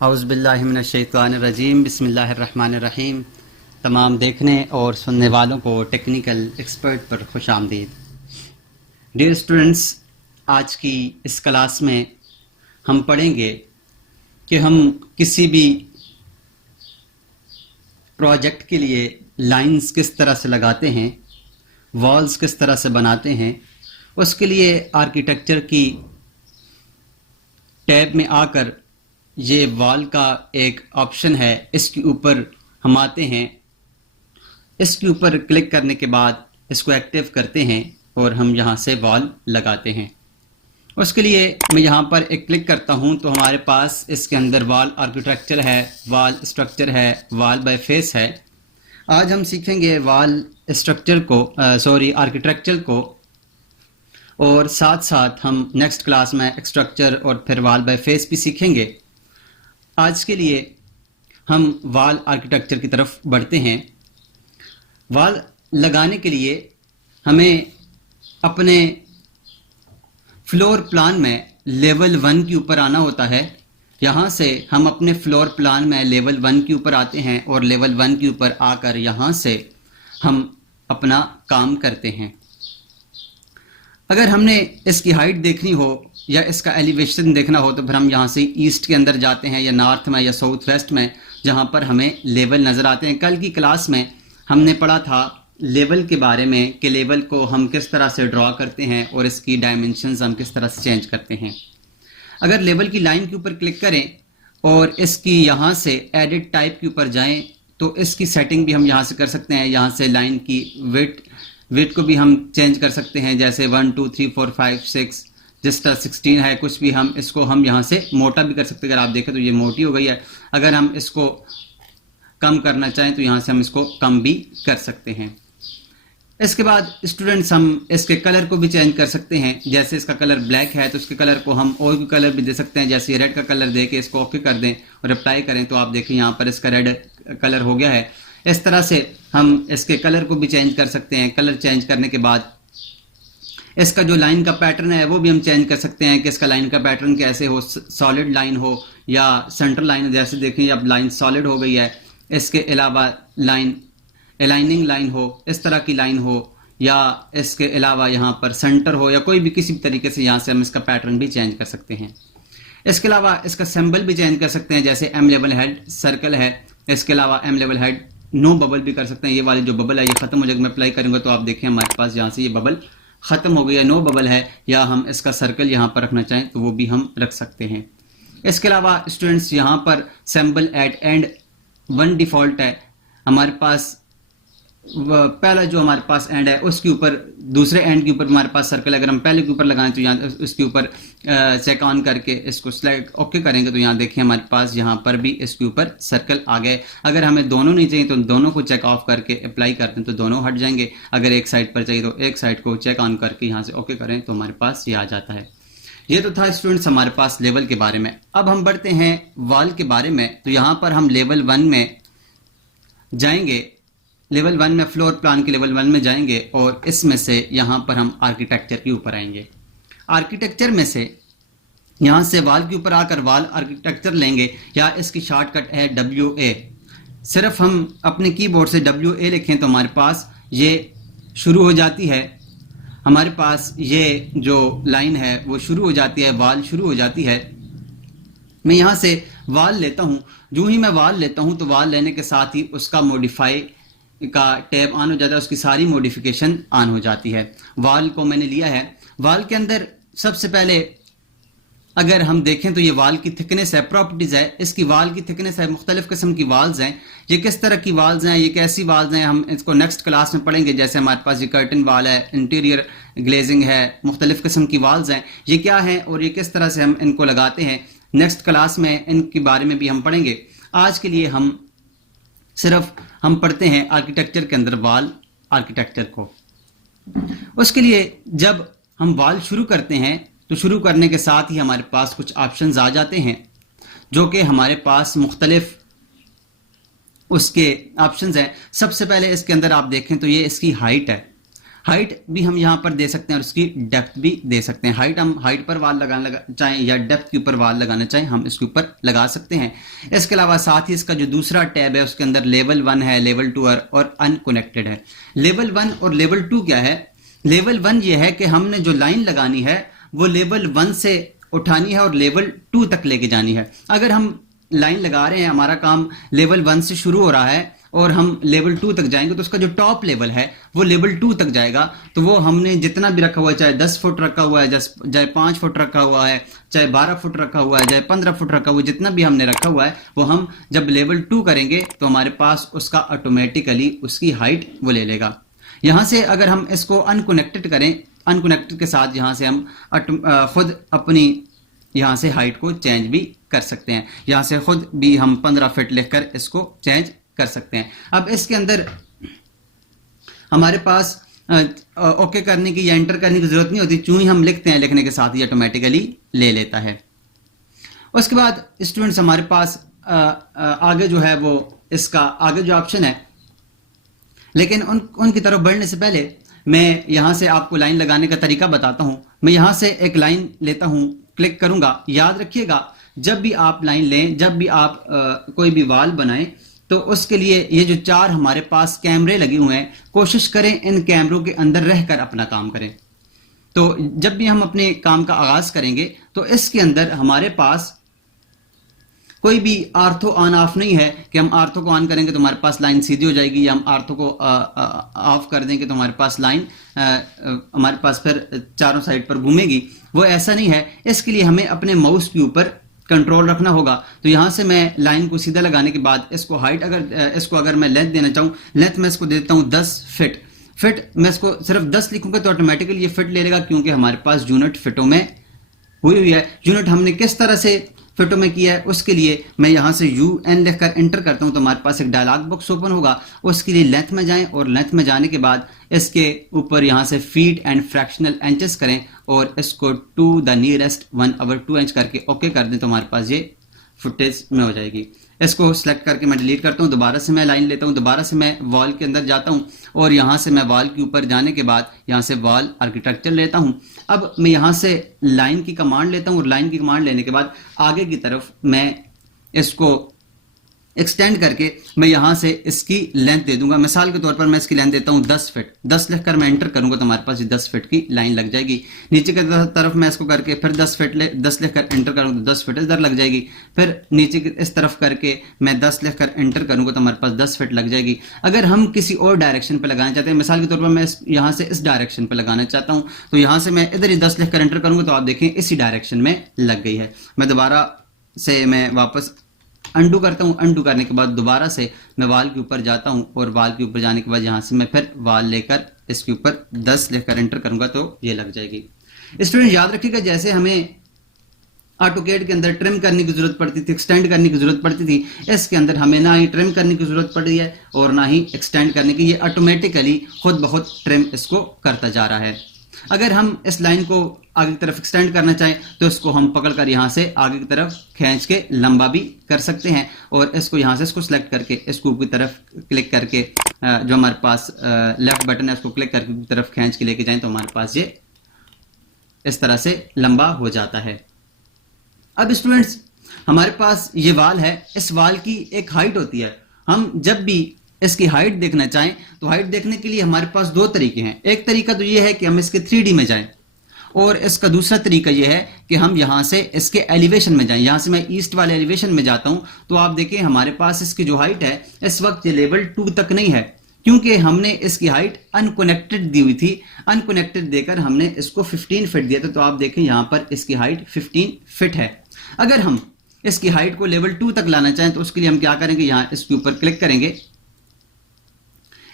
औज़ुबिल्लाहिमिनश्शैतानिर्रजीम बिस्मिल्लाहिर्रहमानिर्रहीम। तमाम देखने और सुनने वालों को टेक्निकल एक्सपर्ट पर खुशामदीद। डियर स्टूडेंट्स, आज की इस क्लास में हम पढ़ेंगे कि हम किसी भी प्रोजेक्ट के लिए लाइंस किस तरह से लगाते हैं, वॉल्स किस तरह से बनाते हैं। उसके लिए आर्किटेक्चर की टैब में आकर ये वॉल का एक ऑप्शन है, इसके ऊपर हम आते हैं। इसके ऊपर क्लिक करने के बाद इसको एक्टिव करते हैं और हम यहाँ से वॉल लगाते हैं। उसके लिए मैं यहाँ पर एक क्लिक करता हूँ तो हमारे पास इसके अंदर वॉल आर्किटेक्चर है, वॉल स्ट्रक्चर है, वॉल बाय फेस है। आज हम सीखेंगे वॉल स्ट्रक्चर को आर्किटेक्चर को, और साथ साथ हम नेक्स्ट क्लास में स्ट्रक्चर और फिर वॉल बाय फेस भी सीखेंगे। आज के लिए हम वॉल आर्किटेक्चर की तरफ बढ़ते हैं। वॉल लगाने के लिए हमें अपने फ्लोर प्लान में लेवल 1 के ऊपर आना होता है। यहाँ से हम अपने फ्लोर प्लान में लेवल 1 के ऊपर आते हैं और लेवल 1 के ऊपर आकर यहाँ से हम अपना काम करते हैं। अगर हमने इसकी हाइट देखनी हो या इसका एलिवेशन देखना हो तो फिर हम यहाँ से ईस्ट के अंदर जाते हैं या नॉर्थ में या साउथ वेस्ट में, जहाँ पर हमें लेवल नज़र आते हैं। कल की क्लास में हमने पढ़ा था लेवल के बारे में कि लेवल को हम किस तरह से ड्रॉ करते हैं और इसकी डायमेंशंस हम किस तरह से चेंज करते हैं। अगर लेवल की लाइन के ऊपर क्लिक करें और इसकी यहाँ से एडिट टाइप के ऊपर जाएँ तो इसकी सेटिंग भी हम यहाँ से कर सकते हैं। यहाँ से लाइन की वेट को भी हम चेंज कर सकते हैं, जैसे 1 2 3 4 5 6 जिस तरह 16 है, कुछ भी हम इसको यहाँ से मोटा भी कर सकते हैं। अगर आप देखें तो ये मोटी हो गई है। अगर हम इसको कम करना चाहें तो यहाँ से हम इसको कम भी कर सकते हैं। इसके बाद स्टूडेंट्स हम इसके कलर को भी चेंज कर सकते हैं। जैसे इसका कलर ब्लैक है तो इसके कलर को हम और भी कलर भी दे सकते हैं। जैसे रेड का कलर दे के इसको ओके कर दें और अप्लाई करें तो आप देखें यहाँ पर इसका रेड कलर हो गया है। इस तरह से हम इसके कलर को भी चेंज कर सकते हैं। कलर चेंज करने के बाद इसका जो लाइन का पैटर्न है वो भी हम चेंज कर सकते हैं कि इसका लाइन का पैटर्न कैसे हो, सॉलिड लाइन हो या सेंटर लाइन। जैसे देखिए अब लाइन सॉलिड हो गई है। इसके अलावा लाइन अलाइनिंग लाइन हो, इस तरह की लाइन हो, या इसके अलावा यहाँ पर सेंटर हो, या कोई भी किसी भी तरीके से यहाँ से हम इसका पैटर्न भी चेंज कर सकते हैं। इसके अलावा इसका सिंबल भी चेंज कर सकते हैं। जैसे एम लेवल हेड सर्कल है, इसके अलावा M level head no bubble भी कर सकते हैं। ये वाली जो बबल है ये खत्म हो जाएगी। मैं अप्लाई करूंगा तो आप देखें हमारे पास यहाँ से ये बबल खत्म हो गई है, नो बबल है। या हम इसका सर्कल यहाँ पर रखना चाहें तो वो भी हम रख सकते हैं। इसके अलावा स्टूडेंट्स यहाँ पर सिंबल एट एंड 1 डिफॉल्ट है हमारे पास। पहला जो हमारे पास एंड है उसके ऊपर दूसरे एंड के ऊपर हमारे पास सर्कल। अगर हम पहले के ऊपर लगाएं तो यहाँ उसके ऊपर चेक ऑन करके इसको सिलेक्ट ओके करेंगे तो यहाँ देखिए हमारे पास यहाँ पर भी इसके ऊपर सर्कल आ गए। अगर हमें दोनों नहीं चाहिए तो दोनों को चेक ऑफ करके अप्लाई करते हैं तो दोनों हट जाएंगे। अगर एक साइड पर चाहिए तो एक साइड को चेक ऑन करके यहाँ से ओके करें तो हमारे पास ये आ जाता है। ये तो था स्टूडेंट्स हमारे पास लेवल के बारे में। अब हम बढ़ते हैं वॉल के बारे में। तो यहाँ पर हम लेवल 1 में जाएंगे। लेवल 1 में फ्लोर प्लान के लेवल 1 में जाएंगे और इसमें से यहाँ पर हम आर्किटेक्चर के ऊपर आएंगे। आर्किटेक्चर में से यहाँ से वॉल के ऊपर आकर वॉल आर्किटेक्चर लेंगे, या इसकी शॉर्टकट है WA। सिर्फ हम अपने कीबोर्ड से WA लिखें तो हमारे पास ये शुरू हो जाती है। हमारे पास ये जो लाइन है वो शुरू हो जाती है, वॉल शुरू हो जाती है। मैं यहाँ से वॉल लेता हूँ। जो ही मैं वॉल लेता हूँ तो वॉल लेने के साथ ही उसका मॉडिफाई का टैब ऑन हो जाता है, उसकी सारी मॉडिफिकेशन ऑन हो जाती है। वॉल को मैंने लिया है। वॉल के अंदर सबसे पहले अगर हम देखें तो ये वॉल की थिकनेस है, प्रॉपर्टीज है। इसकी वॉल की थिकनेस है, मुख्तलिफ किस्म की वॉल्स हैं। ये किस तरह की वॉल्स हैं, ये कैसी वॉल्स हैं, हम इसको नेक्स्ट क्लास में पढ़ेंगे। जैसे हमारे पास ये कर्टन वॉल है, इंटीरियर ग्लेजिंग है, मुख्तलिफ किस्म की वॉल्स हैं। ये क्या है और ये किस तरह से हम इनको लगाते हैं, नेक्स्ट क्लास में इनके बारे में भी हम पढ़ेंगे। आज के लिए सिर्फ हम पढ़ते हैं आर्किटेक्चर के अंदर वॉल आर्किटेक्चर को। उसके लिए जब हम वॉल शुरू करते हैं तो शुरू करने के साथ ही हमारे पास कुछ ऑप्शंस आ जाते हैं जो कि हमारे पास मुख्तलिफ उसके ऑप्शंस हैं। सबसे पहले इसके अंदर आप देखें तो ये इसकी हाइट है। हाइट भी हम यहाँ पर दे सकते हैं और उसकी डेप्थ भी दे सकते हैं। हाइट हम हाइट पर वाल लगाना चाहें या डेप्थ के ऊपर वाल लगाना चाहें, हम इसके ऊपर लगा सकते हैं। इसके अलावा साथ ही इसका जो दूसरा टैब है उसके अंदर लेवल 1 है, लेवल 2 और अनकनेक्टेड है। लेवल 1 और लेवल 2 क्या है? लेवल 1 ये है कि हमने जो लाइन लगानी है वो लेवल 1 से उठानी है और लेवल 2 तक लेके जानी है। अगर हम लाइन लगा रहे हैं, हमारा काम लेवल 1 से शुरू हो रहा है और हम लेवल 2 तक जाएंगे, तो उसका जो टॉप लेवल है वो लेवल 2 तक जाएगा। तो वो हमने जितना भी रखा हुआ है, चाहे 10 फुट रखा हुआ है, चाहे 5 फुट रखा हुआ है, चाहे 12 फुट रखा हुआ है, चाहे 15 फुट रखा हुआ है, जितना भी हमने रखा हुआ है वो हम जब लेवल 2 करेंगे तो हमारे पास उसका ऑटोमेटिकली उसकी हाइट वो ले लेगा। यहाँ से अगर हम इसको अनकनेक्टेड करें, अनकनेक्टेड के साथ यहाँ से हम खुद अपनी यहाँ से हाइट को चेंज भी कर सकते हैं। यहाँ से खुद भी हम 15 फीट लिखकर इसको चेंज कर सकते हैं। अब इसके अंदर हमारे पास ओके करने की या एंटर करने की जरूरत नहीं होती, चूं ही हम लिखते हैं लिखने के साथ ही ऑटोमेटिकली ले लेता है। उसके बाद स्टूडेंट्स हमारे पास आगे जो है वो इसका आगे जो ऑप्शन है, लेकिन उनकी तरफ बढ़ने से पहले मैं यहाँ से आपको लाइन लगाने का तरीका बताता हूँ। मैं यहाँ से एक लाइन लेता हूँ, क्लिक करूंगा। याद रखिएगा जब भी आप लाइन लें, जब भी आप कोई भी वाल बनाएं, तो उसके लिए ये जो 4 हमारे पास कैमरे लगे हुए हैं, कोशिश करें इन कैमरों के अंदर रहकर अपना काम करें। तो जब भी हम अपने काम का आगाज करेंगे तो इसके अंदर हमारे पास कोई भी आर्थो ऑन ऑफ नहीं है कि हम आर्थो को ऑन करेंगे तो हमारे पास लाइन सीधी हो जाएगी, या हम आर्थो को ऑफ कर देंगे तो हमारे पास लाइन हमारे पास फिर चारों साइड पर घूमेगी। वो ऐसा नहीं है। इसके लिए हमें अपने माउस के ऊपर कंट्रोल रखना होगा। तो यहाँ से मैं लाइन को सीधा लगाने के बाद इसको हाइट इसको अगर मैं लेंथ देना चाहूँ, लेंथ में इसको देता हूँ 10 फीट। फिट मैं इसको सिर्फ 10 लिखूंगा तो ऑटोमेटिकली ये फिट ले लेगा, क्योंकि हमारे पास यूनिट फिटों में हुई हुई है। यूनिट हमने किस तरह से फिटों में किया है उसके लिए मैं यहाँ से UN लिखकर एंटर करता हूँ तो हमारे पास एक डायलॉग बॉक्स ओपन होगा। उसके लिए लेंथ में जाएं और लेंथ में जाने के बाद इसके ऊपर यहाँ से फीट एंड फ्रैक्शनल इंचेस करें और इसको टू द नियरेस्ट 1/2 इंच करके ओके कर दें तो हमारे पास ये फुटेज में हो जाएगी। इसको सिलेक्ट करके मैं डिलीट करता हूँ। दोबारा से मैं लाइन लेता हूँ, दोबारा से मैं वॉल के अंदर जाता हूँ और यहाँ से मैं वॉल के ऊपर जाने के बाद यहाँ से वॉल आर्किटेक्चर लेता हूँ। अब मैं यहाँ से लाइन की कमांड लेता हूँ और लाइन की कमांड लेने के बाद आगे की तरफ मैं इसको एक्सटेंड करके मैं यहाँ से इसकी लेंथ दे दूंगा। मिसाल के तौर पर मैं इसकी लेंथ देता हूँ 10 फीट। 10 लिखकर मैं एंटर करूंगा तो हमारे पास ये 10 फीट की लाइन लग जाएगी। नीचे की तरफ मैं इसको करके फिर 10 लिखकर एंटर करूंगा तो 10 फीट इधर लग जाएगी। फिर नीचे की इस तरफ करके मैं 10 लिखकर एंटर करूंगा तो हमारे पास 10 फीट लग जाएगी। अगर हम किसी और डायरेक्शन पर लगाना चाहते हैं, मिसाल के तौर पर मैं यहाँ से इस डायरेक्शन पर लगाना चाहता हूँ तो यहाँ से मैं इधर ही 10 लिखकर एंटर करूंगा तो आप देखें इसी डायरेक्शन में लग गई है। मैं दोबारा से मैं वापस अंडू करता हूँ। अंडू करने के बाद दोबारा से मैं वाल के ऊपर जाता हूँ और वाल के ऊपर जाने के बाद यहाँ से मैं फिर वाल लेकर इसके ऊपर 10 लेकर एंटर करूंगा तो ये लग जाएगी। स्टूडेंट याद रखिएगा, जैसे हमें ऑटोकैड के अंदर ट्रिम करने की जरूरत पड़ती थी, एक्सटेंड करने की जरूरत पड़ती थी, इसके अंदर हमें ना ही ट्रिम करने की जरूरत पड़ रही है और ना ही एक्सटेंड करने की। ये ऑटोमेटिकली खुद ब खुद ट्रिम इसको करता जा रहा है। अगर हम इस लाइन को आगे की तरफ एक्सटेंड करना चाहें तो इसको हम पकड़कर यहाँ से आगे की तरफ खींच के लंबा भी कर सकते हैं और इसको यहाँ से इसको सिलेक्ट करके इसको ऊपर की तरफ क्लिक करके जो हमारे पास लेफ्ट बटन है उसको क्लिक करके ऊपर की तरफ खींच के लेके जाएं तो हमारे पास ये इस तरह से लंबा हो जाता है। अब स्टूडेंट्स हमारे पास ये वाल है, इस वाल की एक हाइट होती है। हम जब भी इसकी हाइट देखना चाहें तो हाइट देखने के लिए हमारे पास 2 तरीके हैं। एक तरीका तो ये है कि हम इसके 3D में जाएं और इसका दूसरा तरीका ये है कि हम यहाँ से इसके एलिवेशन में जाएं। यहाँ से मैं ईस्ट वाले एलिवेशन में जाता हूँ तो आप देखें हमारे पास इसकी जो हाइट है इस वक्त ये लेवल 2 तक नहीं है, क्योंकि हमने इसकी हाइट अनकनेक्टेड दी हुई थी। अनकनेक्टेड देकर हमने इसको 15 फीट दिया था। तो आप देखें यहाँ पर इसकी हाइट 15 फीट है। अगर हम इसकी हाइट को लेवल 2 तक लाना चाहें तो उसके लिए हम क्या करेंगे, यहाँ इसके ऊपर क्लिक करेंगे,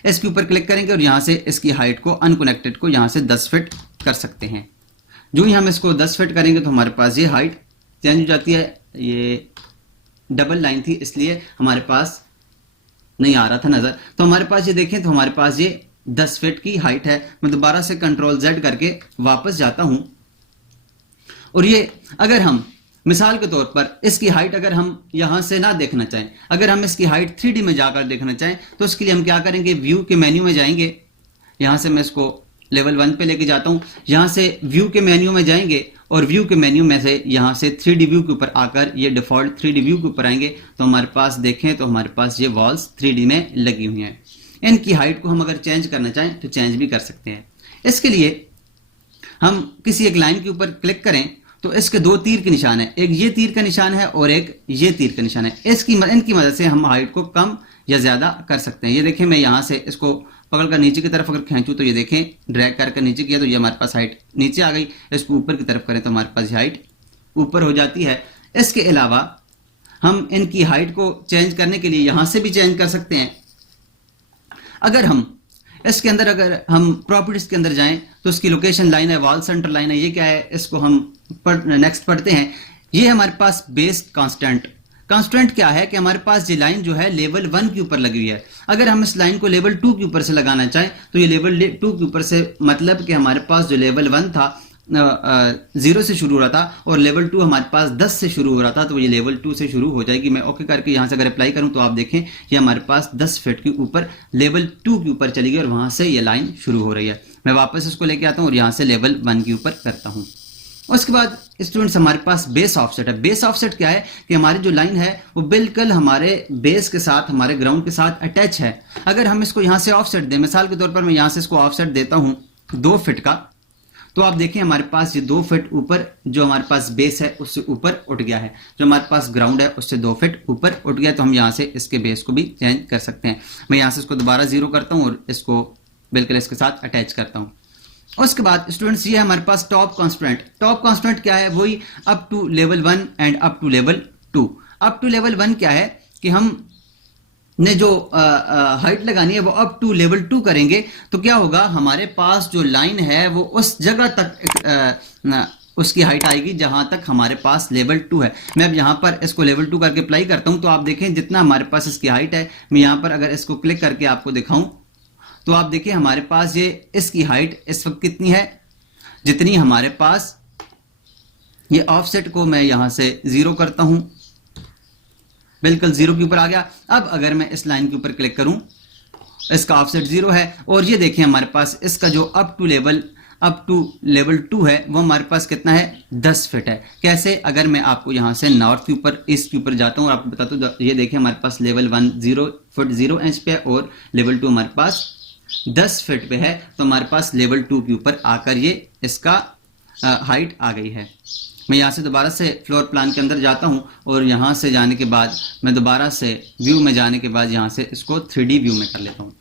इसके ऊपर क्लिक करेंगे और यहाँ से इसकी हाइट को अनकनेक्टेड को यहाँ से 10 फीट कर सकते हैं। जो ही हम इसको 10 फीट करेंगे तो हमारे पास ये हाइट चेंज हो जाती है। ये डबल लाइन थी इसलिए हमारे पास नहीं आ रहा था नजर। तो हमारे पास ये देखें तो हमारे पास ये 10 फीट की हाइट है। मैं दोबारा से Ctrl Z करके वापस जाता हूं और ये अगर हम मिसाल के तौर पर इसकी हाइट अगर हम यहां से ना देखना चाहें, अगर हम इसकी हाइट 3D में जाकर देखना चाहें तो उसके लिए हम क्या करेंगे, व्यू के मेन्यू में जाएंगे। यहां से मैं इसको लेवल 1 पे लेके जाता हूँ। यहाँ से व्यू के मेन्यू में जाएंगे और व्यू के मेन्यू में से यहाँ से 3D व्यू के ऊपर आकर ये डिफ़ॉल्ट 3D व्यू के ऊपर आएंगे तो हमारे पास देखें तो हमारे पास ये वॉल्स 3D में लगी हुई हैं। इनकी हाइट को हम अगर चेंज करना चाहें तो चेंज भी कर सकते हैं। इसके लिए हम किसी एक लाइन के ऊपर क्लिक करें तो इसके दो तीर के निशान है, एक ये तीर का निशान है और एक ये तीर का निशान है। इनकी मदद से हम हाइट को कम या ज़्यादा कर सकते हैं। ये देखें, मैं यहाँ से इसको पकड़ कर नीचे की तरफ अगर खींचूं तो ये देखें ड्रैग करके नीचे किया तो ये हमारे पास हाइट नीचे आ गई। इसको ऊपर की तरफ करें तो हमारे पास हाइट ऊपर हो जाती है। इसके अलावा हम इनकी हाइट को चेंज करने के लिए यहाँ से भी चेंज कर सकते हैं। अगर हम इसके अंदर अगर हम प्रॉपर्टीज के अंदर जाएं तो इसकी लोकेशन लाइन है, वॉल सेंटर लाइन है। ये क्या है, इसको हम नेक्स्ट पढ़ते हैं। ये हमारे पास बेस कांस्टेंट क्या है कि हमारे पास ये लाइन जो है लेवल 1 के ऊपर लगी हुई है। अगर हम इस लाइन को लेवल 2 के ऊपर से लगाना चाहें तो ये लेवल 2 के ऊपर से मतलब कि हमारे पास जो लेवल 1 था 0 से शुरू हो रहा था और लेवल 2 हमारे पास 10 से शुरू हो रहा था, तो ये लेवल 2 से शुरू हो जाएगी। मैं ओके करके यहाँ से अगर अप्लाई करूँ तो आप देखें ये हमारे पास 10 फीट के ऊपर लेवल 2 के ऊपर चली गई और वहाँ से ये लाइन शुरू हो रही है। मैं वापस इसको लेके आता हूँ और यहाँ से लेवल 1 के ऊपर करता हूँ। उसके बाद स्टूडेंट्स हमारे पास बेस ऑफसेट है। बेस ऑफसेट क्या है कि हमारी जो लाइन है वो बिल्कुल हमारे बेस के साथ, हमारे ग्राउंड के साथ अटैच है। अगर हम इसको यहाँ से ऑफसेट दें, मिसाल के तौर पर मैं यहाँ से इसको ऑफसेट देता हूँ 2 फीट का, तो आप देखें हमारे पास ये 2 फीट ऊपर जो हमारे पास बेस है उससे ऊपर उठ गया है, जो हमारे पास ग्राउंड है उससे 2 फीट ऊपर उठ गया। तो हम यहाँ से इसके बेस को भी चेंज कर सकते हैं। मैं यहाँ से इसको दोबारा 0 करता हूँ और इसको बिल्कुल इसके साथ अटैच करता हूँ। उसके बाद स्टूडेंट्स ये हमारे पास टॉप कांस्टेंट क्या है, वही up to level 1 and up to level 2। Up to level 1 क्या है कि हम ने जो हाइट लगानी है वो अप टू लेवल 2 करेंगे तो क्या होगा, हमारे पास जो लाइन है वो उस जगह तक उसकी हाइट आएगी जहां तक हमारे पास लेवल 2 है। मैं अब यहाँ पर इसको लेवल 2 करके अप्लाई करता हूं तो आप देखें जितना हमारे पास इसकी हाइट है, मैं यहाँ पर अगर इसको क्लिक करके आपको दिखाऊं तो आप देखिए हमारे पास ये इसकी हाइट इस वक्त कितनी है, जितनी हमारे पास ये ऑफसेट को मैं यहां से 0 करता हूं, बिल्कुल 0 के ऊपर आ गया। अब अगर मैं इस लाइन के ऊपर क्लिक करूं, इसका ऑफसेट 0 है और ये देखिए हमारे पास इसका जो अप टू लेवल 2 है वो हमारे पास कितना है, 10 फीट है। कैसे, अगर मैं आपको यहां से नॉर्थ के ऊपर ईस्ट के ऊपर जाता हूं और आपको बताता हूं, ये देखिए हमारे पास लेवल 1 0 फुट 0 इंच पे और लेवल 2 हमारे पास 10 फीट पे है, तो हमारे पास लेवल 2 के ऊपर आकर ये इसका हाइट आ गई है। मैं यहाँ से दोबारा से फ्लोर प्लान के अंदर जाता हूँ और यहाँ से जाने के बाद मैं दोबारा से व्यू में जाने के बाद यहाँ से इसको 3D व्यू में कर लेता हूँ।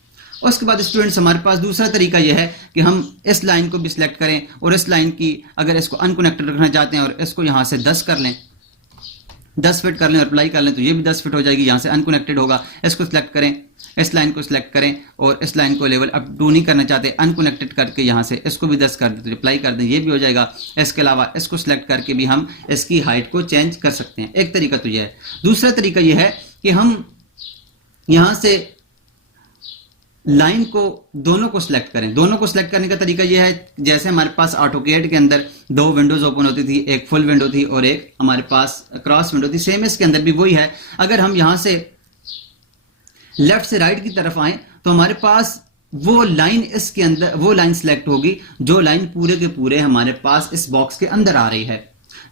उसके बाद स्टूडेंट्स हमारे पास दूसरा तरीका यह है कि हम इस लाइन को भी सिलेक्ट करें और इस लाइन की अगर इसको अनकनेक्टेड रखना चाहते हैं और इसको यहाँ से 10 कर लें, 10 फीट कर लें और अप्लाई कर लें तो ये भी 10 फीट हो जाएगी, यहाँ से अनकनेक्टेड होगा। इसको सिलेक्ट करें, इस लाइन को सिलेक्ट करें और इस लाइन को लेवल अप 2 नहीं करना चाहते, अनकनेक्टेड करके यहाँ से इसको भी 10 कर दें तो अप्लाई कर दें, ये भी हो जाएगा। इसके अलावा इसको सिलेक्ट करके भी हम इसकी हाइट को चेंज कर सकते हैं। एक तरीका तो यह है। दूसरा तरीका यह है कि हम यहाँ से लाइन को दोनों को सिलेक्ट करें। दोनों को सिलेक्ट करने का तरीका यह है, जैसे हमारे पास ऑटोकैड के अंदर 2 विंडोज ओपन होती थी, एक फुल विंडो थी और एक हमारे पास क्रॉस विंडो थी, सेम इसके अंदर भी वही है। अगर हम यहाँ से लेफ्ट से राइट की तरफ आए तो हमारे पास वो लाइन इसके अंदर वो लाइन सिलेक्ट होगी जो लाइन पूरे के पूरे हमारे पास इस बॉक्स के अंदर आ रही है।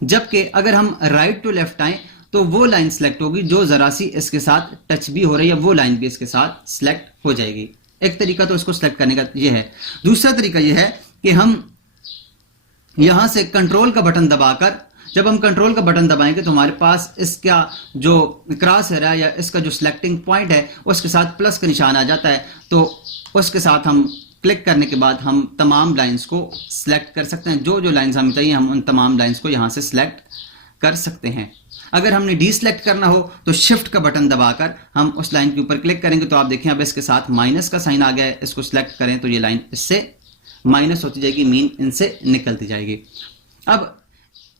जबकि अगर हम राइट टू लेफ्ट आए तो वो लाइन सिलेक्ट होगी जो जरा सी इसके साथ टच भी हो रही है, वो लाइन भी इसके साथ सिलेक्ट हो जाएगी। एक तरीका तो इसको सिलेक्ट करने का ये है। दूसरा तरीका ये है कि हम यहां से कंट्रोल का बटन दबाकर, जब हम कंट्रोल का बटन दबाएंगे तो हमारे पास इसका जो क्रॉस है या इसका जो सिलेक्टिंग पॉइंट है उसके साथ प्लस का निशान आ जाता है, तो उसके साथ हम क्लिक करने के बाद हम तमाम लाइंस को सिलेक्ट कर सकते हैं। जो जो लाइंस हमें चाहिए हम उन तमाम लाइंस को यहां से सिलेक्ट कर सकते हैं। अगर हमने डीसिलेक्ट करना हो तो शिफ्ट का बटन दबाकर हम उस लाइन के ऊपर क्लिक करेंगे तो आप देखें अब इसके साथ माइनस का साइन आ गया है। इसको सिलेक्ट करें तो ये लाइन इससे माइनस होती जाएगी, मीन इनसे निकलती जाएगी। अब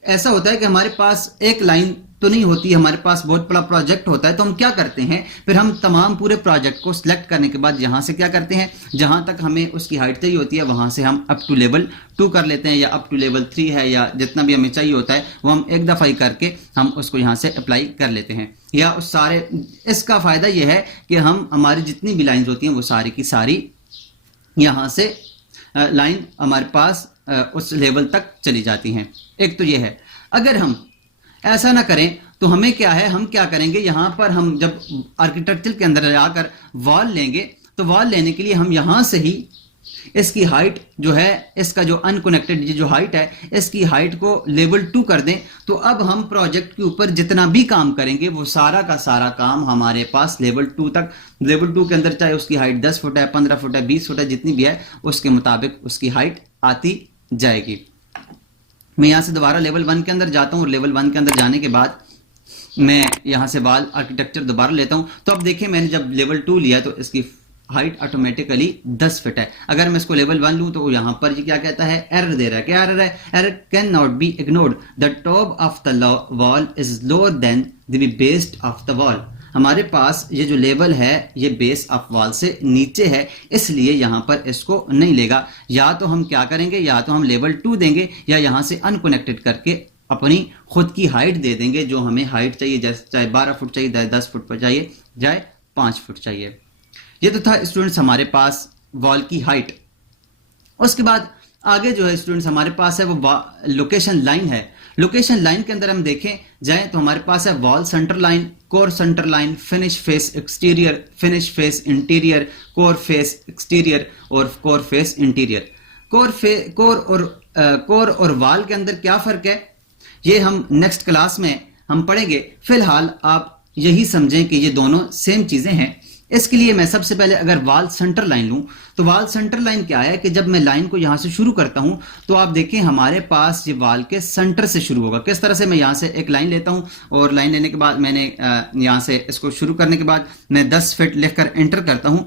ऐसा होता है कि हमारे पास एक लाइन तो नहीं होती, हमारे पास बहुत बड़ा प्रोजेक्ट होता है, तो हम क्या करते हैं, फिर हम तमाम पूरे प्रोजेक्ट को सिलेक्ट करने के बाद यहां से क्या करते हैं, जहां तक हमें उसकी हाइट चाहिए होती है वहां से हम अप टू लेवल 2 कर लेते हैं या अप टू लेवल 3 है या जितना भी हमें चाहिए होता है वो हम एक दफ़ा ही करके हम उसको यहां से अप्लाई कर लेते हैं। या उस सारे इसका फ़ायदा यह है कि हम हमारी जितनी भी लाइन्स होती हैं वो सारी की सारी यहाँ से लाइन हमारे पास उस लेवल तक चली जाती हैं। एक तो ये है। अगर हम ऐसा ना करें तो हमें क्या है, हम क्या करेंगे, यहां पर हम जब आर्किटेक्चर के अंदर जाकर वॉल लेंगे तो वॉल लेने के लिए हम यहां से ही इसकी हाइट जो है, इसका जो अनकनेक्टेड जो हाइट है, इसकी हाइट को लेवल 2 कर दें। तो अब हम प्रोजेक्ट के ऊपर जितना भी काम करेंगे वो सारा का सारा काम हमारे पास लेवल 2 तक, लेवल 2 के अंदर चाहे उसकी हाइट 10 फुट है, 15 फुट है, 20 फुट है, जितनी भी है उसके मुताबिक उसकी हाइट आती जाएगी। मैं यहां से दोबारा लेवल 1 के अंदर जाता हूं और लेवल 1 के अंदर जाने के बाद मैं यहां से वॉल आर्किटेक्चर दोबारा लेता हूं। तो अब देखिए मैंने जब लेवल 2 लिया तो इसकी हाइट ऑटोमेटिकली 10 फीट है। अगर मैं इसको लेवल 1 लूं तो यहां पर ये क्या कहता है, एरर दे रहा है। क्या एरर है? Error can not be ignored, the top of the wall is lower than the base of the wall. हमारे पास ये जो लेवल है ये बेस ऑफ वॉल से नीचे है, इसलिए यहां पर इसको नहीं लेगा। या तो हम क्या करेंगे, या तो हम लेवल 2 देंगे या यहां से अनकनेक्टेड करके अपनी खुद की हाइट दे देंगे, जो हमें हाइट चाहिए, जैसे चाहे 12 फुट चाहिए, 10 फुट पर चाहिए, चाहे 5 फुट चाहिए। ये तो था स्टूडेंट्स हमारे पास वॉल की हाइट। उसके बाद आगे जो है स्टूडेंट्स हमारे पास है वो लोकेशन लाइन है। लोकेशन लाइन के अंदर हम देखें जाए तो हमारे पास है wall centre line, core centre line, finish face exterior, finish face interior, core face exterior और कोर फेस इंटीरियर। कोर और वॉल के अंदर क्या फर्क है ये हम नेक्स्ट क्लास में हम पढ़ेंगे। फिलहाल आप यही समझें कि ये दोनों सेम चीजें हैं। इसके लिए मैं सबसे पहले अगर वॉल सेंटर लाइन लूं तो वॉल सेंटर लाइन क्या है कि जब मैं लाइन को यहां से शुरू करता हूं तो आप देखें हमारे पास ये वॉल के सेंटर से शुरू होगा। किस तरह से? मैं यहां से एक लाइन लेता हूं और लाइन लेने के बाद मैंने यहां से इसको शुरू करने के बाद मैं 10 फीट लिखकर एंटर करता हूं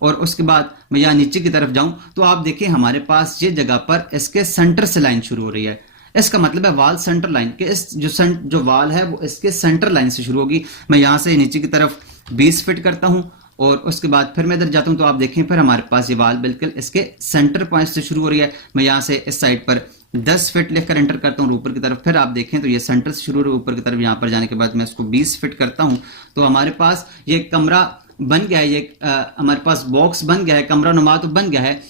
और उसके बाद मैं यहां नीचे की तरफ जाऊं तो आप देखें हमारे पास ये जगह पर इसके सेंटर से लाइन शुरू हो रही है। इसका मतलब है वॉल सेंटर लाइन के इस जो वॉल है वो इसके सेंटर लाइन से शुरू होगी। मैं यहां से नीचे की तरफ 20 फीट करता हूं और उसके बाद फिर मैं इधर जाता हूं तो आप देखें फिर हमारे पास ये वॉल बिल्कुल इसके सेंटर पॉइंट से शुरू हो रही है। मैं यहां से इस साइड पर 10 फीट लिखकर एंटर करता हूं ऊपर की तरफ, फिर आप देखें तो ये सेंटर से शुरू हो रही है ऊपर की तरफ। यहां पर जाने के बाद मैं इसको 20 फीट करता हूं तो हमारे पास ये कमरा बन गया है, ये हमारे पास बॉक्स बन गया है, कमरा नुमा तो बन गया है।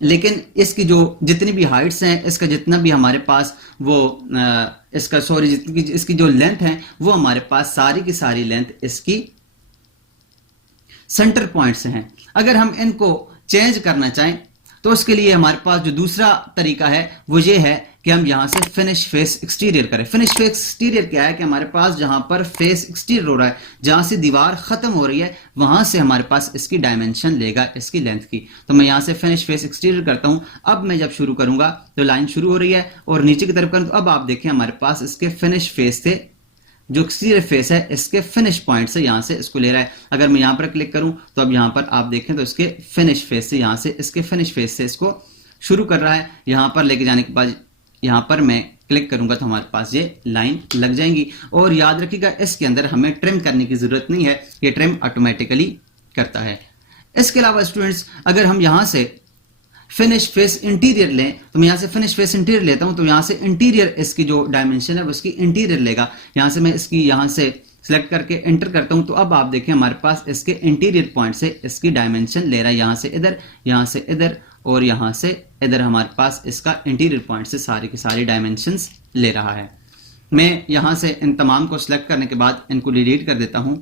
लेकिन इसकी जो जितनी भी हाइट्स हैं, इसका जितना भी हमारे पास वो इसका सॉरी जितनी इसकी जो लेंथ है वो हमारे पास सारी की सारी लेंथ इसकी सेंटर पॉइंट से हैं। अगर हम इनको चेंज करना चाहें तो उसके लिए हमारे पास जो दूसरा तरीका है वो ये है कि हम यहां से फिनिश फेस एक्सटीरियर करें। फिनिश फेस एक्सटीरियर क्या है कि हमारे पास जहां पर फेस एक्सटीरियर हो रहा है, जहां से दीवार खत्म हो रही है, वहां से हमारे पास इसकी डायमेंशन लेगा इसकी लेंथ की। तो मैं यहां से फिनिश फेस एक्सटीरियर करता हूं। अब मैं जब शुरू करूंगा तो लाइन शुरू हो रही है और नीचे की तरफ करूं तो अब आप देखें हमारे पास इसके फिनिश फेस से जो एक्सटीरियर फेस है इसके फिनिश पॉइंट से यहां से इसको ले रहा है। अगर मैं यहां पर क्लिक करूं तो अब यहां पर आप देखें तो इसके फिनिश फेस से यहां से इसके फिनिश फेस से इसको शुरू कर रहा है। यहां पर लेके जाने के बाद यहां पर मैं क्लिक करूंगा तो हमारे पास ये लाइन लग जाएंगी। और याद रखिएगा इसके अंदर हमें ट्रिम करने की जरूरत नहीं है, ये ट्रिम ऑटोमेटिकली करता है। इसके अलावा स्टूडेंट्स अगर हम यहां से फिनिश फेस इंटीरियर लें तो मैं यहां से फिनिश फेस इंटीरियर लेता हूं तो यहां से इंटीरियर इसकी जो डायमेंशन है वो इसकी इंटीरियर लेगा। यहां से मैं इसकी यहां से सिलेक्ट करके एंटर करता हूं तो अब आप देखें हमारे पास इसके इंटीरियर पॉइंट से इसकी डायमेंशन ले रहा है। यहां से इधर, यहां से इधर और यहां से इधर हमारे पास इसका इंटीरियर पॉइंट से सारी की सारी डायमेंशंस ले रहा है। मैं यहां से इन तमाम को सिलेक्ट करने के बाद इनको डिलीट कर देता हूं।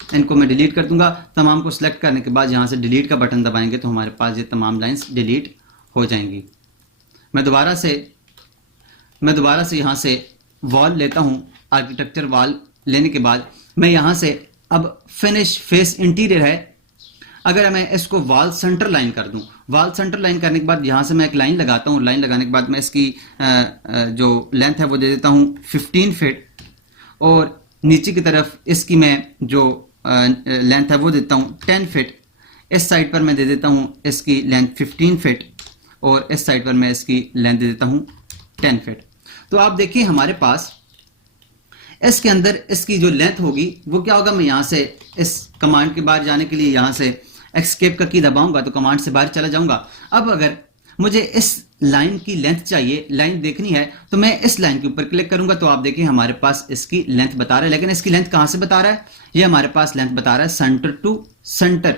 इनको मैं डिलीट कर दूंगा। तमाम को सिलेक्ट करने के बाद यहां से डिलीट का बटन दबाएंगे तो हमारे पास ये तमाम लाइंस डिलीट हो जाएंगी। मैं दोबारा से यहां से वॉल लेता हूं। आर्किटेक्चर वॉल लेने के बाद मैं यहां से अब फिनिश फेस इंटीरियर है, अगर मैं इसको वॉल सेंटर लाइन कर दूं, वॉल सेंटर लाइन करने के बाद यहां से मैं एक लाइन लगाता हूं। लाइन लगाने के बाद मैं इसकी जो लेंथ है वो दे देता हूं 15 फीट और नीचे की तरफ इसकी मैं जो लेंथ है वो देता हूं 10 फीट। इस साइड पर मैं दे देता हूं इसकी लेंथ 15 फीट और इस साइड पर मैं इसकी लेंथ दे देता हूं 10 फीट। तो आप देखिए हमारे पास इसके अंदर इसकी जो लेंथ होगी वो क्या होगा। मैं यहां से इस कमांड के बाहर जाने के लिए यहां से एस्केप का की दबाऊंगा तो कमांड से बाहर चला जाऊंगा। अब अगर मुझे इस लाइन की लेंथ चाहिए, लाइन देखनी है, तो मैं इस लाइन के ऊपर क्लिक करूंगा तो आप देखिए हमारे पास इसकी लेंथ बता रहा है। लेकिन इसकी लेंथ कहां से बता रहा है? ये हमारे पास लेंथ बता रहा है सेंटर टू सेंटर।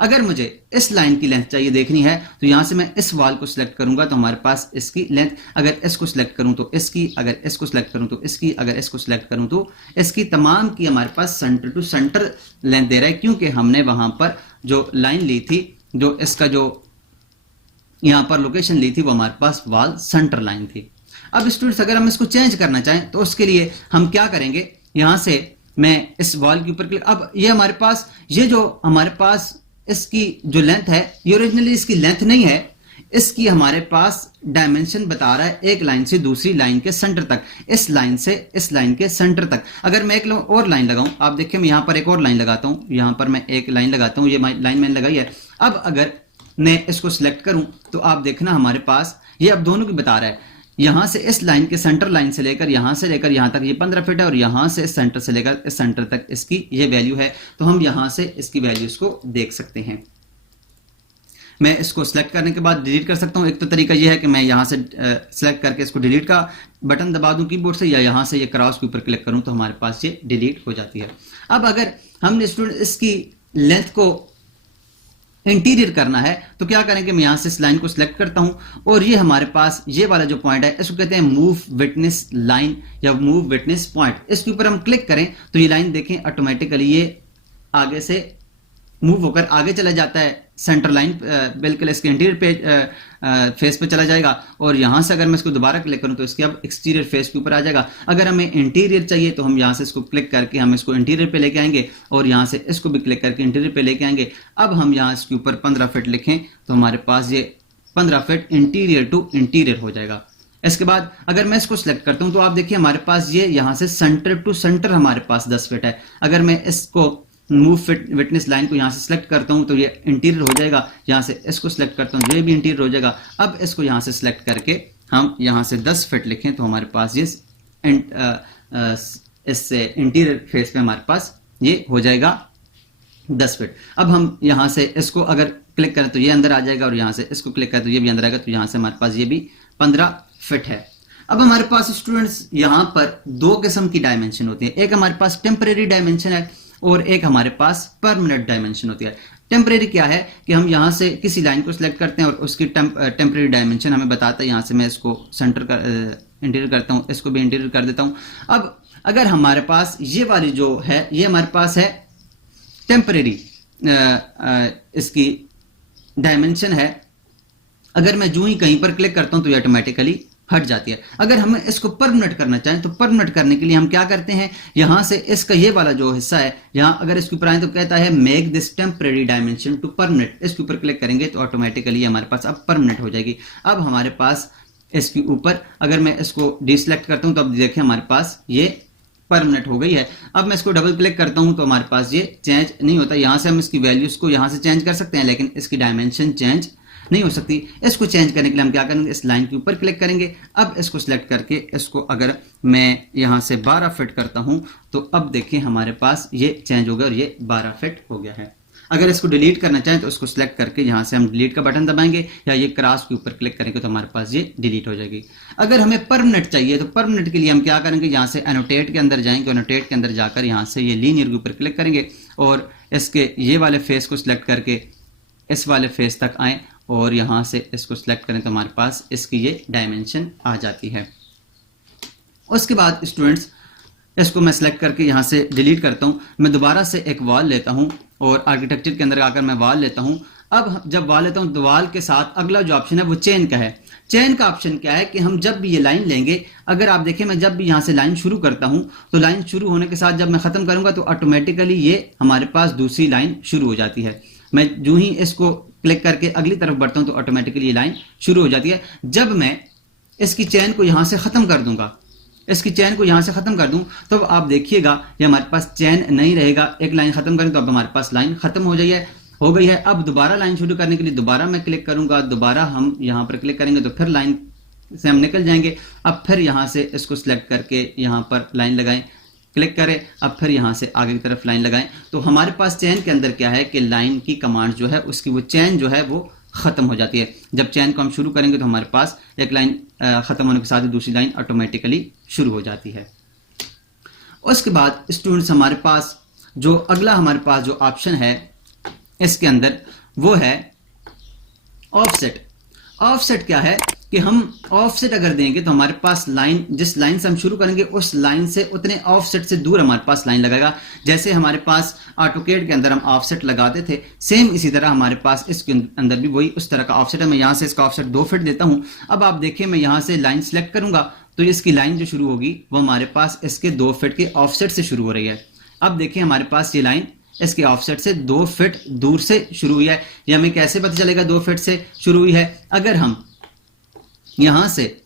अगर मुझे इस लाइन की लेंथ चाहिए देखनी है तो यहां से मैं इस वाल को सिलेक्ट करूंगा तो हमारे पास इसकी लेंथ, अगर इसको सिलेक्ट करूं तो इसकी, अगर इसको सिलेक्ट करूं तो इसकी, अगर इसको सिलेक्ट करूं तो इसकी, तमाम की हमारे पास सेंटर टू सेंटर लेंथ दे रहा है, क्योंकि हमने वहां पर जो लाइन ली थी, जो इसका जो यहां पर लोकेशन ली थी, वो हमारे पास वाल सेंटर लाइन थी। अब स्टूडेंट्स अगर हम इसको चेंज करना चाहें तो उसके लिए हम क्या करेंगे, यहां से मैं इस वॉल के ऊपर क्लिक, अब ये हमारे पास, ये जो हमारे पास इसकी जो लेंथ है, ये ओरिजिनली इसकी लेंथ नहीं है, इसकी हमारे पास डायमेंशन बता रहा है एक लाइन से दूसरी लाइन के सेंटर तक, इस लाइन से इस लाइन के सेंटर तक। अगर मैं एक और लाइन लगाऊं, आप देखिए मैं यहां पर एक और लाइन लगाता हूं, यहां पर मैं एक लाइन लगाता हूं, ये लाइन मैंने लगाई है। अब अगर मैं इसको सिलेक्ट करूं तो आप देखना हमारे पास ये अब दोनों की बता रहा है, यहां से इस लाइन के सेंटर लाइन से लेकर यहां तक ये 15 फीट है, और यहां से इस सेंटर से लेकर इस सेंटर तक इसकी ये वैल्यू है। तो हम यहां से इसकी वैल्यूज को देख सकते हैं। मैं इसको सिलेक्ट करने के बाद डिलीट कर सकता हूं। एक तो तरीका यह है कि मैं यहां से सिलेक्ट करके इसको डिलीट का बटन दबा दूं कीबोर्ड से, या यहां से ये क्रॉस के ऊपर क्लिक करूं तो हमारे पास ये डिलीट हो जाती है। अब अगर हमने स्टूडेंट इसकी लेंथ को इंटीरियर करना है तो क्या करेंगे, मैं यहां से इस लाइन को सिलेक्ट करता हूं, और ये हमारे पास ये वाला जो पॉइंट है इसको कहते हैं मूव विटनेस लाइन या मूव विटनेस पॉइंट। इसके ऊपर हम क्लिक करें तो ये लाइन देखें ऑटोमेटिकली ये आगे से मूव होकर आगे चला जाता है, सेंटर लाइन बिल्कुल इसके इंटीरियर पे फेस पे चला जाएगा, और यहां से अगर मैं इसको दोबारा क्लिक करूं तो इसके अब एक्सटीरियर फेस के ऊपर आ जाएगा। अगर हमें इंटीरियर चाहिए तो हम यहां से इसको क्लिक करके हम इसको इंटीरियर पे लेके आएंगे, और यहां से इसको भी क्लिक करके इंटीरियर पे लेके आएंगे। अब हम यहां इसके ऊपर 15 फीट लिखें तो हमारे पास ये 15 फीट इंटीरियर टू इंटीरियर हो जाएगा। इसके बाद अगर मैं इसको सिलेक्ट करता हूं तो आप देखिए हमारे पास ये यहां से सेंटर टू सेंटर हमारे पास 10 फीट है। अगर मैं इसको मूव विटनेस लाइन को यहां से सिलेक्ट करता हूं तो ये इंटीरियर हो जाएगा, यहां से इसको सिलेक्ट करता हूं तो ये भी इंटीरियर हो जाएगा। अब इसको यहां से सिलेक्ट करके हम यहां से 10 फीट लिखें तो हमारे पास ये इससे इंटीरियर फेस पे हमारे पास ये हो जाएगा 10 फीट। अब हम यहां से इसको अगर क्लिक करें तो ये अंदर आ जाएगा, और यहां से इसको क्लिक करें तो ये भी अंदर आएगा, तो यहां से हमारे पास ये भी 15 फीट है। अब हमारे पास स्टूडेंट्स यहां पर दो किस्म की डायमेंशन होती है, एक हमारे पास टेम्परेरी डायमेंशन है और एक हमारे पास परमानेंट डायमेंशन होती है। टेम्परेरी क्या है कि हम यहां से किसी लाइन को सिलेक्ट करते हैं और उसकी टेम्परेरी डायमेंशन हमें बताता है। यहां से मैं इसको सेंटर का इंटीरियर करता हूं, इसको भी इंटीरियर कर देता हूं। अब अगर हमारे पास ये वाली जो है ये हमारे पास है टेम्परेरी इसकी डायमेंशन है, अगर मैं जो ही कहीं पर क्लिक करता हूं तो ये ऑटोमेटिकली हट जाती है। अगर हमें इसको परमानेंट करना चाहें तो परमानेंट करने के लिए हम क्या करते हैं, यहां से इसका ये वाला जो हिस्सा है, यहां अगर इसके ऊपर आए तो कहता है make this temporary dimension to permanent. इसके ऊपर क्लिक करेंगे तो ऑटोमेटिकली हमारे पास अब परमानेंट हो जाएगी। अब हमारे पास इसके ऊपर अगर मैं इसको डिसेलेक्ट करता हूं तो अब देखिए हमारे पास ये परमानेंट हो गई है। अब मैं इसको डबल क्लिक करता हूं तो हमारे पास ये चेंज नहीं होता। यहां से हम इसकी वैल्यूज को यहां से चेंज कर सकते हैं, लेकिन इसकी डायमेंशन चेंज नहीं हो सकती। इसको चेंज करने के लिए हम क्या करेंगे, इस लाइन के ऊपर क्लिक करेंगे। अब इसको सिलेक्ट करके इसको अगर मैं यहां से 12 फीट करता हूं तो अब देखिए हमारे पास ये चेंज हो गया और ये 12 फीट हो गया है। अगर इसको डिलीट करना चाहें तो इसको सिलेक्ट करके यहां से हम डिलीट का बटन दबाएंगे या ये क्रॉस के ऊपर क्लिक करेंगे तो हमारे पास ये डिलीट हो जाएगी। अगर हमें परमानेंट चाहिए तो परमानेंट के लिए हम क्या करेंगे, यहां से एनोटेट के अंदर जाएंगे, एनोटेट के अंदर जाकर यहां से ये लीनियर के ऊपर क्लिक करेंगे और इसके ये वाले फेस को सिलेक्ट करके इस वाले फेस तक आए और यहां से इसको सिलेक्ट करें तो हमारे पास इसकी ये डायमेंशन आ जाती है। उसके बाद स्टूडेंट्स इसको मैं सिलेक्ट करके यहां से डिलीट करता हूं। मैं दोबारा से एक वॉल लेता हूं और आर्किटेक्चर के अंदर आकर मैं वॉल लेता हूं। अब जब वॉल लेता हूं तो वॉल के साथ अगला जो ऑप्शन है वो चेन का है। चेन का ऑप्शन क्या है कि हम जब भी ये लाइन लेंगे, अगर आप देखें मैं जब भी यहां से लाइन शुरू करता हूं तो लाइन शुरू होने के साथ जब मैं खत्म करूंगा तो ऑटोमेटिकली ये हमारे पास दूसरी लाइन शुरू हो जाती है। मैं जो ही इसको क्लिक करके अगली तरफ बढ़ता हूं तो ऑटोमेटिकली ये लाइन शुरू हो जाती है। जब मैं इसकी चेन को यहां से खत्म कर दूंगा, इसकी चेन को यहां से खत्म कर दूं तो आप देखिएगा ये हमारे पास चेन नहीं रहेगा। एक लाइन खत्म करें तो अब हमारे पास लाइन खत्म हो गई है। अब दोबारा लाइन शुरू करने के लिए दोबारा मैं क्लिक करूंगा, दोबारा हम यहां पर क्लिक करेंगे तो फिर लाइन से हम निकल जाएंगे। अब फिर यहां से इसको सिलेक्ट करके यहां पर लाइन लगाएं, क्लिक करें, अब फिर यहां से आगे की तरफ लाइन लगाएं। तो हमारे पास चेन के अंदर क्या है कि लाइन की कमांड जो है उसकी वो चेन जो है वो खत्म हो जाती है। जब चेन को हम शुरू करेंगे तो हमारे पास एक लाइन खत्म होने के साथ ही दूसरी लाइन ऑटोमेटिकली शुरू हो जाती है। उसके बाद स्टूडेंट्स हमारे पास जो अगला हमारे पास जो ऑप्शन है इसके अंदर वो है ऑफसेट। ऑफसेट क्या है कि हम ऑफसेट अगर देंगे तो हमारे पास लाइन, जिस लाइन से हम शुरू करेंगे उस लाइन से उतने ऑफसेट से दूर हमारे पास लाइन लगेगा। जैसे हमारे पास ऑटोकैड के अंदर हम ऑफसेट लगाते थे, सेम इसी तरह हमारे पास इसके अंदर भी वही उस तरह का ऑफसेट है। मैं यहां से इसका ऑफसेट 2 फीट देता हूं। अब आप देखिए, मैं यहां से लाइन सेलेक्ट करूंगा तो इसकी लाइन जो शुरू होगी वो हमारे पास इसके 2 फीट के ऑफसेट से शुरू हो रही है। अब देखिए हमारे पास ये लाइन इसके ऑफसेट से 2 फीट दूर से शुरू हुई है। यह हमें कैसे पता चलेगा 2 फीट से शुरू हुई है? अगर हम यहां से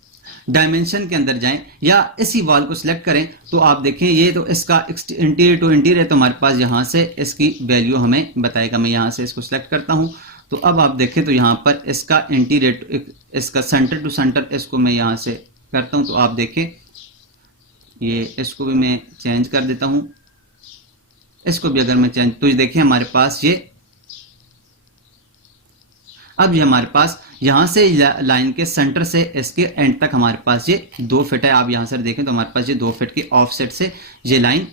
डायमेंशन के अंदर जाएं या इसी वॉल को सिलेक्ट करें तो आप देखें ये तो इसका इंटीरियर टू इंटीरियर है, तो हमारे पास यहां से इसकी वैल्यू हमें बताएगा। मैं यहां से इसको सिलेक्ट करता हूं तो अब आप देखें तो यहां पर इसका इंटीरियर, इसका सेंटर टू सेंटर, इसको मैं यहां से करता हूं तो आप देखें ये, इसको भी मैं चेंज कर देता हूं। इसको भी अगर मैं चेंज, तो ये देखिए हमारे पास ये, अब ये हमारे पास यहां से लाइन के सेंटर से इसके एंड तक हमारे पास ये 2 फीट है। आप यहां से देखें तो हमारे पास ये 2 फीट के ऑफसेट से ये लाइन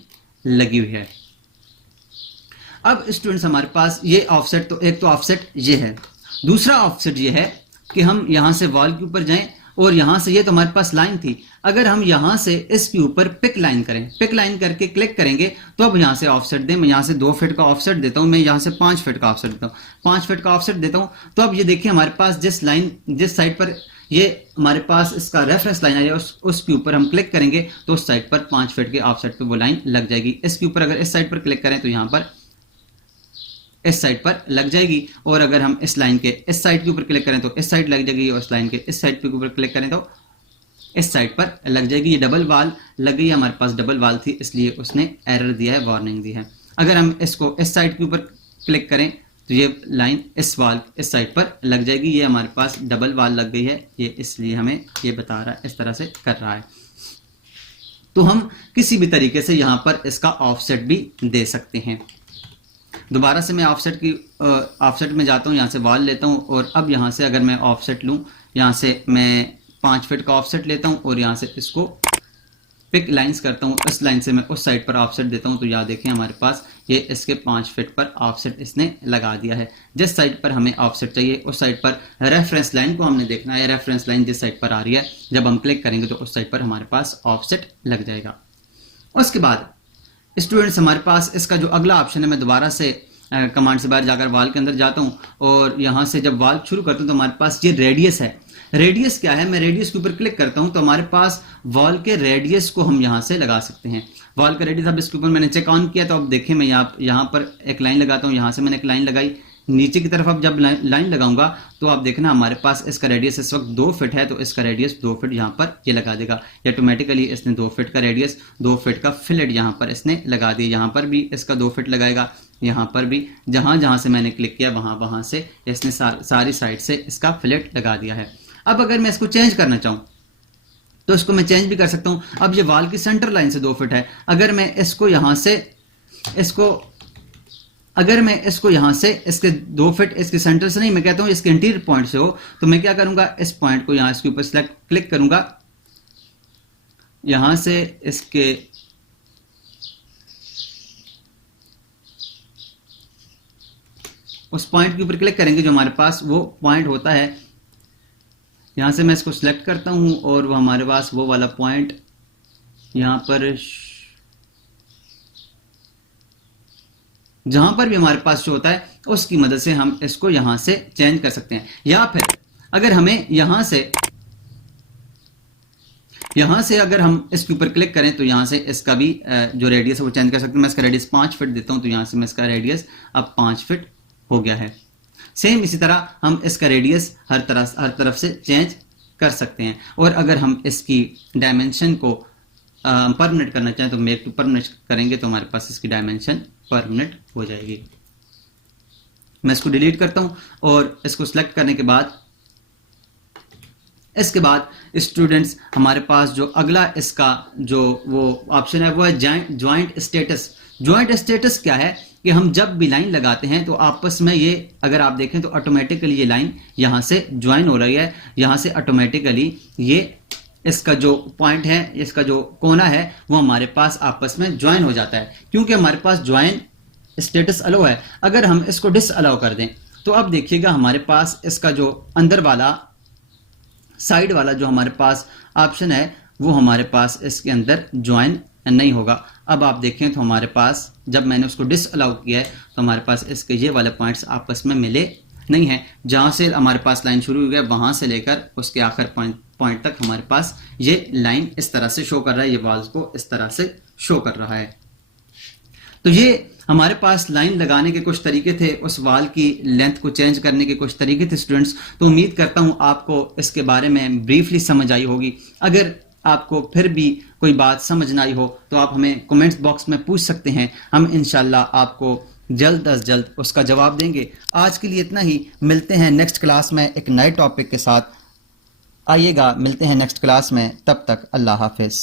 लगी हुई है। अब स्टूडेंट्स हमारे पास ये ऑफसेट, तो एक तो ऑफसेट ये है, दूसरा ऑफसेट ये है कि हम यहां से वॉल के ऊपर जाएं और यहां से, ये तो हमारे पास लाइन थी, अगर हम यहां से इसके ऊपर पिक लाइन करें, पिक लाइन करके क्लिक करेंगे तो अब यहां से ऑफसेट दें। मैं यहां से 2 फीट का ऑफसेट देता हूं, मैं यहां से 5 फीट का ऑफसेट देता हूं, 5 फीट का ऑफसेट देता हूं। तो अब ये देखिए हमारे पास जिस लाइन, जिस साइड पर ये हमारे पास इसका रेफरेंस लाइन आ जाए उसके ऊपर हम क्लिक करेंगे तो उस साइड पर 5 फीट के ऑफसेट पे वो लाइन लग जाएगी। इसके ऊपर अगर इस साइड पर क्लिक करें तो यहां पर इस साइड पर लग जाएगी, और अगर हम इस लाइन के इस साइड के ऊपर क्लिक करें तो इस साइड लग जाएगी, और इस लाइन के इस साइड के ऊपर क्लिक करें तो इस साइड पर लग जाएगी। ये डबल वाल लग गई है, हमारे पास डबल वाल थी इसलिए उसने एरर दिया है, वार्निंग दी है। अगर हम इसको इस साइड के ऊपर क्लिक करें तो ये लाइन इस वाल इस साइड पर लग जाएगी। ये हमारे पास डबल वाल लग गई है, ये इसलिए हमें ये बता रहा है, इस तरह से कर रहा है। तो हम किसी भी तरीके से यहाँ पर इसका ऑफसेट भी दे सकते हैं। दोबारा से मैं ऑफसेट में जाता हूँ, यहाँ से वॉल लेता हूँ और अब यहाँ से अगर मैं ऑफसेट लूँ, यहाँ से मैं 5 फीट का ऑफसेट लेता हूँ और यहाँ से इसको पिक लाइंस करता हूँ, इस लाइन से मैं उस साइड पर ऑफसेट देता हूँ तो यहाँ देखें हमारे पास ये इसके 5 फीट पर ऑफसेट इसने लगा दिया है। जिस साइड पर हमें ऑफसेट चाहिए उस साइड पर रेफरेंस लाइन को हमने देखना है, रेफरेंस लाइन जिस साइड पर आ रही है जब हम क्लिक करेंगे तो उस साइड पर हमारे पास ऑफसेट लग जाएगा। उसके बाद स्टूडेंट्स हमारे पास इसका जो अगला ऑप्शन है, मैं दोबारा से कमांड से बाहर जाकर वॉल के अंदर जाता हूँ और यहाँ से जब वॉल शुरू करता हूँ तो हमारे पास ये रेडियस है। रेडियस क्या है? मैं रेडियस के ऊपर क्लिक करता हूं तो हमारे पास वॉल के रेडियस को हम यहां से लगा सकते हैं। वॉल का रेडियस अब इसके ऊपर मैंने चेक ऑन किया तो अब देखें मैं यहां पर एक लाइन लगाता हूं, यहां से मैंने एक लाइन लगाई, नीचे की तरफ अब जब लाइन लगाऊंगा तो आप देखना हमारे पास इसका रेडियस इस वक्त 2 फीट है तो इसका रेडियस 2 फीट यहाँ पर ये लगा देगा। ऑटोमेटिकली इसने 2 फीट का रेडियस, 2 फीट का फिलेट यहाँ पर इसने लगा दिया। यहाँ पर भी इसका 2 फीट लगाएगा, यहाँ पर भी जहां जहां से मैंने क्लिक किया वहां से इसने सारी साइड से इसका फिलेट लगा दिया है। अब अगर मैं इसको चेंज करना चाहूं तो इसको मैं चेंज भी कर सकता हूं। अब ये वॉल की सेंटर लाइन से 2 फीट है, अगर मैं इसको यहां से इसके 2 फीट इसके सेंटर से नहीं, मैं कहता हूं इसके इंटीरियर पॉइंट से हो, तो मैं क्या करूंगा, इस पॉइंट को यहां इसके ऊपर सिलेक्ट क्लिक करूंगा, यहां से इसके उस पॉइंट के ऊपर क्लिक करेंगे जो हमारे पास वो पॉइंट होता है। यहां से मैं इसको सिलेक्ट करता हूं और वो हमारे पास वो वाला पॉइंट यहां पर, जहां पर भी हमारे पास जो होता है उसकी मदद से हम इसको यहां से चेंज कर सकते हैं। या फिर अगर हमें यहां से अगर हम इसके ऊपर क्लिक करें तो यहां से इसका भी जो रेडियस है वो चेंज कर सकते हैं। मैं इसका रेडियस 5 फीट देता हूं तो यहां से मैं इसका रेडियस अब 5 फीट हो गया है। सेम इसी तरह हम इसका रेडियस हर तरफ से चेंज कर सकते हैं। और अगर हम इसकी डायमेंशन को परमानेंट करना चाहें तो मेक टू परमानेंट करेंगे तो हमारे पास इसकी डायमेंशन परमानेंट हो जाएगी। मैं इसको डिलीट करता हूं और इसको सिलेक्ट करने के बाद स्टूडेंट्स हमारे पास जो अगला इसका जो वो ऑप्शन है वो है ज्वाइंट स्टेटस। ज्वाइंट स्टेटस क्या है कि हम जब भी लाइन लगाते हैं तो आपस में ये, अगर आप देखें तो ऑटोमेटिकली ये लाइन यहां से ज्वाइन हो रही है, यहां से ऑटोमेटिकली ये इसका जो पॉइंट है, इसका जो कोना है वो हमारे पास आपस में ज्वाइन हो जाता है। क्योंकि हमारे पास ज्वाइन स्टेटस अलो है, अगर हम इसको डिस अलाउ कर दें तो अब देखिएगा हमारे पास इसका जो अंदर वाला साइड वाला जो हमारे पास ऑप्शन है वो हमारे पास इसके अंदर ज्वाइन नहीं होगा। अब आप देखें तो हमारे पास जब मैंने उसको डिस अलाउ किया है तो हमारे पास इसके ये वाले पॉइंट्स आपस में मिले नहीं हैं। जहाँ से हमारे पास लाइन शुरू हुई है वहाँ से लेकर उसके आखिर पॉइंट तक हमारे पास ये लाइन इस तरह से शो कर रहा है, ये वाल्स को इस तरह से शो कर रहा है। तो ये हमारे पास लाइन लगाने के कुछ तरीके थे, उस वाल की लेंथ को चेंज करने के कुछ तरीके थे स्टूडेंट्स। तो उम्मीद करता हूँ आपको इसके बारे में ब्रीफली समझ आई होगी। अगर आपको फिर भी कोई बात समझ ना आई हो तो आप हमें कमेंट्स बॉक्स में पूछ सकते हैं, हम इंशाल्लाह आपको जल्द अज जल्द उसका जवाब देंगे। आज के लिए इतना ही, मिलते हैं नेक्स्ट क्लास में एक नए टॉपिक के साथ। आइएगा, मिलते हैं नेक्स्ट क्लास में, तब तक अल्लाह हाफिज़।